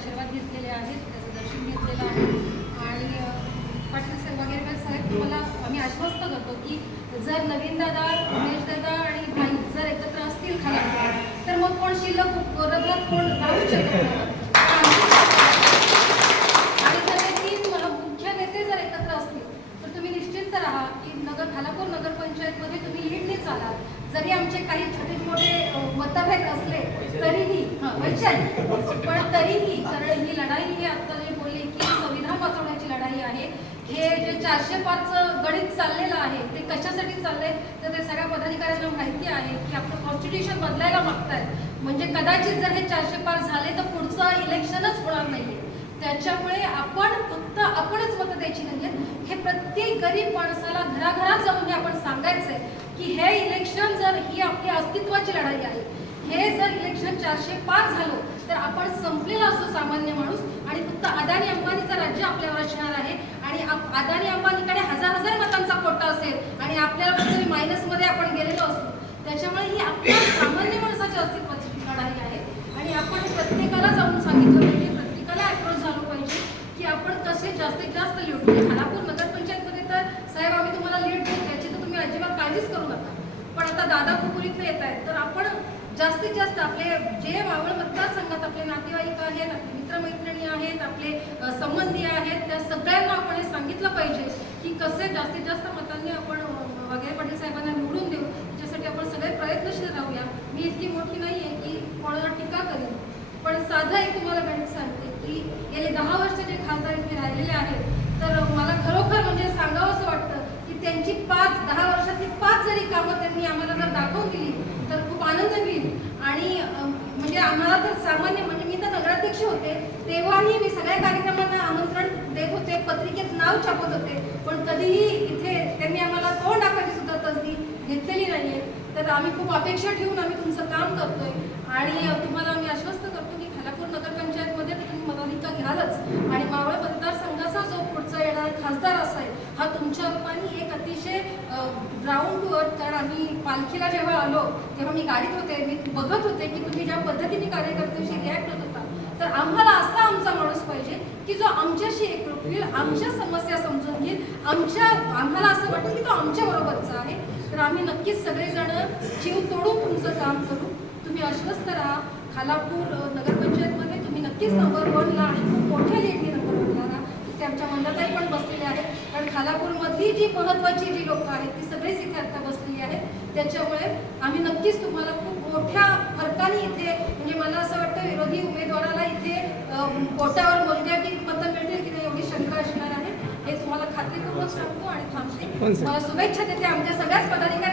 आशीर्वाद घेतलेले आहेत त्याचं दर्शन घेतलेलं आहे. आणि पाटील साहेब वगैरे साहेब तुम्हाला आम्ही आश्वस्त करतो की जर नवीन दादा उमेश दादा आणि भाई जर एकत्र असतील खाला तर मग कोण शिल्लक वर्गात कोण राहू शकत आणि जर तीन मुख्य नेते जर एकत्र असतील तर तुम्ही निश्चिंत राहा की नगर खालापूर नगरपंचायतमध्ये तुम्ही लीडने चालाल जरी आमचे काही छोटे मोठे मतभेद असले तरीही हां वैचारिक पण तरीही कारण ही लढाई ही आता जे बोलले की संविधान वाचवण्याची लढाई आहे. हे जे चारशे पाच गणित चाललेलं आहे ते कशासाठी चाललंय? तर ते सगळ्या पदाधिकाऱ्यांना माहिती आहे की आपलं कॉन्स्टिट्यूशन बदलायला मागतायत. म्हणजे कदाचित जर हे चारशे पाच झाले तर पुढचं इलेक्शनच होणार नाहीये. त्याच्यामुळे आपण फक्त आपणच मतं द्यायची नाही हे प्रत्येक गरीब माणसाला घराघरात जाऊन हे आपण सांगायचंय की हे इलेक्शन जर ही आपली अस्तित्वाची लढाई आहे हे जर इलेक्शन चारशे पाच झालं तर आपण संपलेला असतो सामान्य माणूस आणि फक्त अदानी अंबानी राज्य आपल्यावर असणार आहे. आणि अदानी अंबानीकडे हजार हजार मतांचा कोटा असेल आणि आपल्याला कुठेतरी मायनसमध्ये आपण गेलेलो असतो त्याच्यामुळे ही आपल्या सामान्य माणसाच्या अस्तित्वाची लढाई आहे. आणि आपण प्रत्येकाला जाऊन सांगितलं पाहिजे प्रत्येकाला अप्रोच झालो पाहिजे की आपण कसे जास्तीत जास्त लीड म्हणजे खानापूर नगरपंचायतमध्ये तर साहेब आम्ही तुम्हाला लीड देऊ त्याची तर तुम्ही अजिबात काळजीच करू नका. पण आता दादा कुकुरीत येत आहेत तर आपण जास्तीत जास्त आपले जे मावळ मतदारसंघात आपले नातेवाईक आहेत मित्रमैत्रिणी आहेत आपले अ, संबंधी आहेत त्या सगळ्यांना आपण हे सांगितलं पाहिजे की कसे जास्तीत जास्त मतांनी आपण वगैरे पाटील साहेबांना निवडून देऊ त्याच्यासाठी आपण सगळे प्रयत्नशील राहूया. मी इतकी मोठी नाही आहे की कोणाला टीका करेन. पण साधं एक तुम्हाला बँक सांगते की गेले दहा वर्ष जे खासदार इथे राहिलेले आहेत तर मला खरोखर म्हणजे सांगावं असं वाटतं की त्यांची पाच दहा वर्षातली पाच जरी कामं त्यांनी आम्हाला जर दाखवून दिली तर खूप आनंद होईल आणि अं, म्हणजे आम्हाला तर सामान्य म्हणजे मी तर नगराध्यक्ष होते तेव्हाही मी सगळ्या कार्यक्रमांना आमंत्रण देत होते पत्रिकेत नाव छापत होते पण कधीही इथे त्यांनी आम्हाला तोंड दाखवायची सुद्धा तसदी घेतलेली आहे तर आम्ही खूप अपेक्षा ठेवून आम्ही तुमचं काम करतोय. आणि तुम्हाला आम्ही आश्वस्त करतो की खालापूर नगरपंचायतमध्ये तर तुम्ही मताधिका घ्यालच. आणि मावळ मतदारसंघाचा जो पुढचा येणारा खासदार असेल हा तुमच्या रूपाने एक अतिशय ग्राउंड टू अर्थ कारण आम्ही पालखीला जेव्हा आलो तेव्हा मी गाडीत होते मी बघत होते की तुम्ही ज्या पद्धतीने कार्यकर्त्याशी रिॲक्ट होत होता तर आम्हाला असा आमचा माणूस पाहिजे की जो आमच्याशी एकरूप होईल आमच्या समस्या समजून घेईल आमच्या आम्हाला असं वाटेल की तो आमच्या बरोबरचा आहे. तर आम्ही नक्कीच सगळेजण जीव तोडून तुमचं काम करू. तुम्ही आश्वस्त राहा. खालापूर नगरपंचायतमध्ये तुम्ही नक्कीच नंबर वनला आणि खूप मोठ्या लेडी नंबर वनला राहा. तिथे आमच्या मंडळाही पण बसलेले आहेत. कारण खालापूरमधली जी महत्त्वाची जी लोक आहेत ती सगळीच इथे आता बसलेली आहेत. त्याच्यामुळे आम्ही नक्कीच तुम्हाला खूप मोठ्या फरकाने इथे म्हणजे मला असं वाटतं विरोधी उमेदवाराला बोटावर मोजण्या की मतं मिळतील की नाही एवढी शंका असणार आहे हे तुम्हाला खात्रीपूर्वक सांगतो आणि थांबते. मला शुभेच्छा देते आमच्या सगळ्याच पदाधिकाऱ्यांच्या